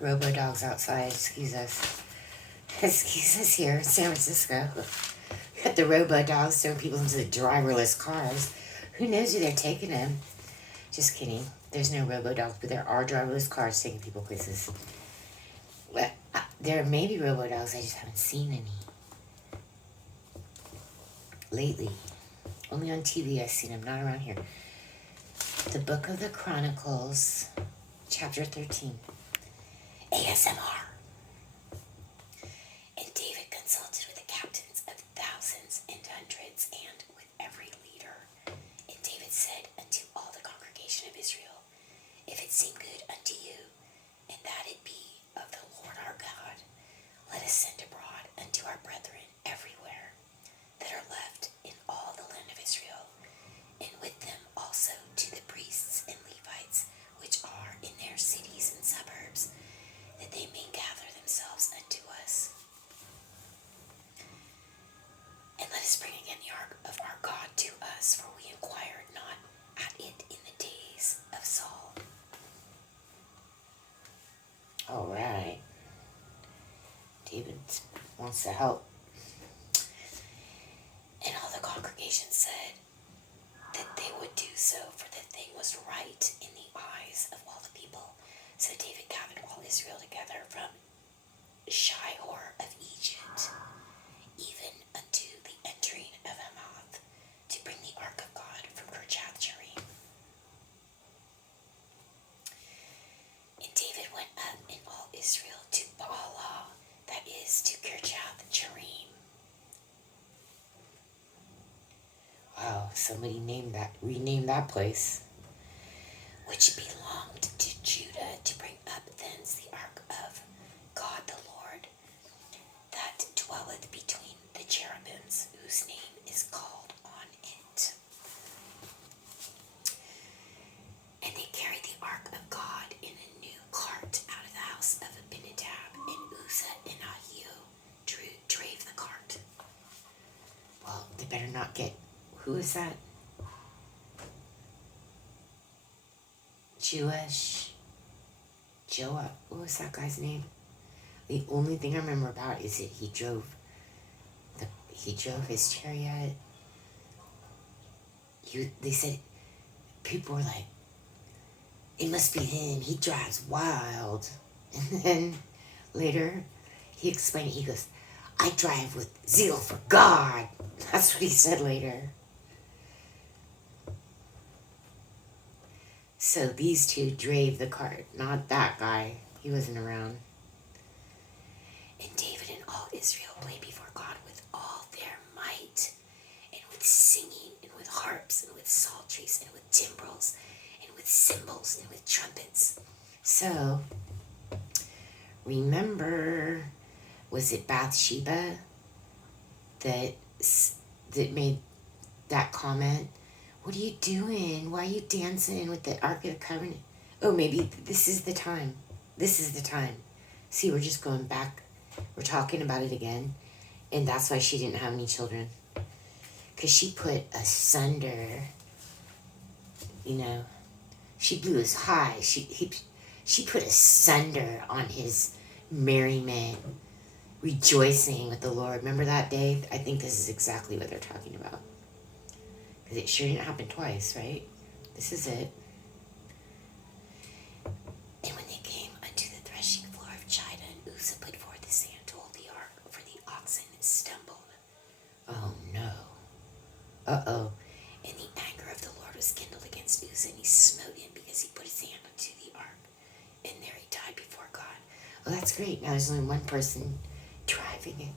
Robo-dogs outside. Excuse us. Excuse us here in San Francisco. Got the robo-dogs throwing people into the driverless cars. Who knows who they're taking them? Just kidding. There's no robo-dogs, but there are driverless cars taking people places. Well, there may be robo-dogs, I just haven't seen any lately. Only on TV I've seen them, not around here. The book of the Chronicles, chapter 13. ASMR. And David consulted with the captains of thousands and hundreds and with every leader. And David said unto all the congregation of Israel, if it seem good unto you, and that it be of the Lord our God, let us send abroad unto our brethren everywhere that are left in all the land of Israel, and with them also to the priests and Levites which are in their cities and suburbs, that they may gather themselves unto us. And let us bring again the ark of our God to us, for we inquired not at it in the days of Saul. All right. David wants to help. And all the congregation said that they would do so, for the thing was right in the eyes of all the people. So David gathered all Israel together from Shihor of Egypt, even unto the entering of Hamath, to bring the ark of God from Kirjath-jearim. And David went up in all Israel to Baalah, that is, to Kirjath-jearim. Wow, somebody renamed that place, which belonged to Judah, to bring up thence the ark of God the Lord, that dwelleth between the cherubims, whose name is called on it. And they carried the ark of God in a new cart out of the house of Abinadab, and Uzzah and Ahio drave the cart. Well, they better not get... Who is that? Joah. What was that guy's name? The only thing I remember about is that he drove his chariot. They said, people were like, it must be him. He drives wild. And then later, he explained it. He goes, I drive with zeal for God. That's what he said later. So these two drave the cart, not that guy. He wasn't around. And David and all Israel played before God with all their might, and with singing, and with harps, and with psalteries, and with timbrels, and with cymbals, and with trumpets. So, remember, was it Bathsheba that made that comment? What are you doing? Why are you dancing with the Ark of the Covenant? Oh, maybe this is the time. This is the time. See, we're just going back. We're talking about it again. And that's why she didn't have any children. Because she put asunder, she blew us high. She put asunder on his merriment, rejoicing with the Lord. Remember that day? I think this is exactly what they're talking about. Because it sure didn't happen twice, right? This is it. And when they came unto the threshing floor of Chidon, Uzzah put forth his hand to hold the ark, for the oxen stumbled. Oh no. Uh-oh. And the anger of the Lord was kindled against Uzzah, and he smote him because he put his hand unto the ark. And there he died before God. Oh, that's great. Now there's only one person driving it.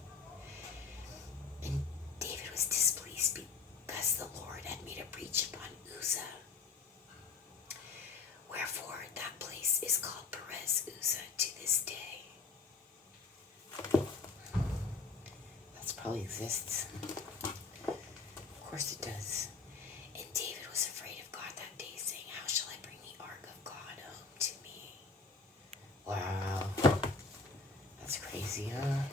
And David was displeased because the Lord had made a breach upon Uzzah. Wherefore that place is called Perez Uzzah to this day. That probably exists. Of course it does. And David was afraid of God that day, saying, how shall I bring the ark of God home to me? Wow. That's crazy, huh?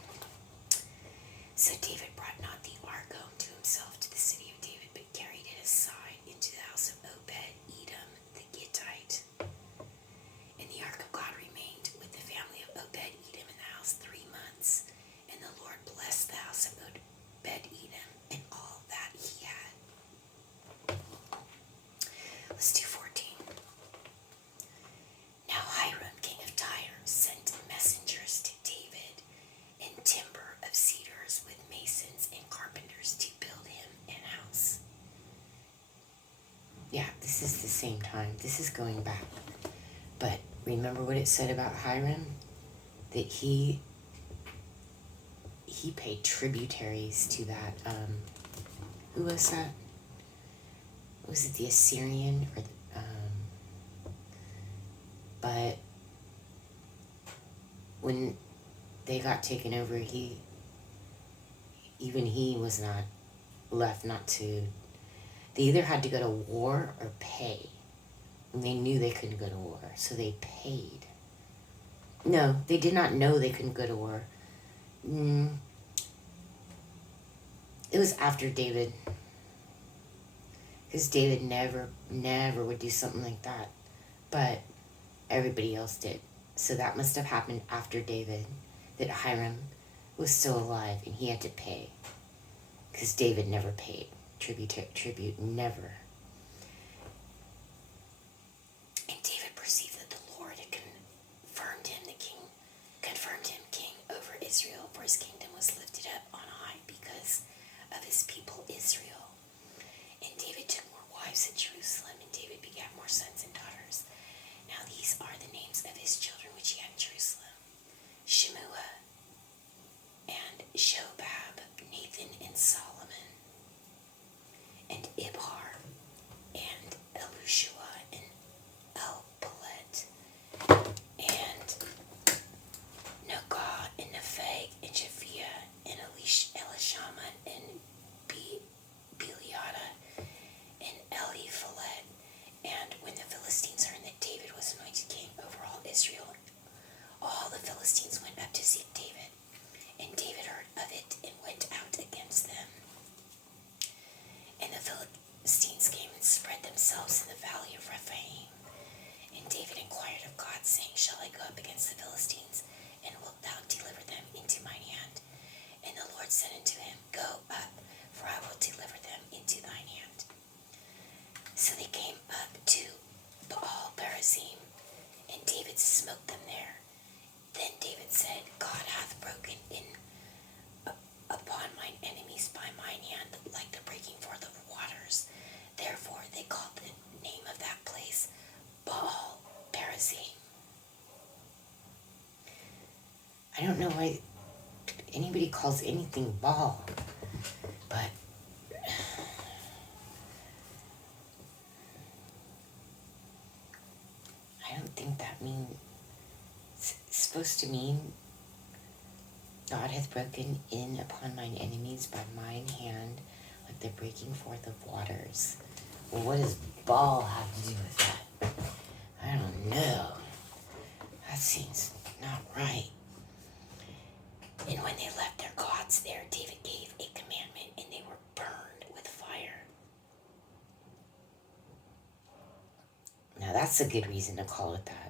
So David brought not the ark home to himself to the city of David, but carried it aside into the house of Obed-Edom the Gittite. And the ark of God remained with the family of let's do 14. Now Hiram, king of Tyre, sent messengers to David in timber of cedars with masons and carpenters to build him an house. Yeah, this is the same time. This is going back. But remember what it said about Hiram? That he paid tributaries to that, who was that? Was it the Assyrian? Or but when they got taken over, he was not left not to, they either had to go to war or pay. And they knew they couldn't go to war, so they paid. No, they did not know they couldn't go to war. It was after David. Because David never would do something like that. But everybody else did. So that must have happened after David, that Hiram was still alive and he had to pay. Because David never paid tribute, never. And David perceived that the Lord had confirmed him king over Israel, for his kingdom was lifted up on high because of his people Israel. And David took more wives at Jerusalem, and David begat more sons and daughters. Now these are the names of his children which he had in Jerusalem: Shemua and Shobab, Nathan and Solomon, and Ibhar and Elushua and Elpalet, and Nogah and Nepheg and Japhia and Elishama and Beliada and Eliphalet. And when the Philistines heard that David was anointed king over all Israel, all the Philistines went up to seek David. And David heard of it and went out against them. And the Philistines came and spread themselves in the valley of Rephaim. And David inquired of God, saying, Shall I go up against the Philistines, and wilt thou deliver them into mine hand? And the Lord said unto him, Go up, for I will deliver them into thine hand. So they came up to Baal Perazim, and David smote them there. Then David said, God hath broken in upon mine enemies by mine hand, like the breaking forth of waters. Therefore they called the name of that place Baal Perazim. I don't know why anybody calls anything Baal, but I don't think that means, it's supposed to mean God hath broken in upon mine enemies by mine hand, like the breaking forth of waters. Well, what does Baal have to do with that? I don't know. That seems not right. And when they left their gods there, David gave a commandment, and they were burned with fire. Now that's a good reason to call it that.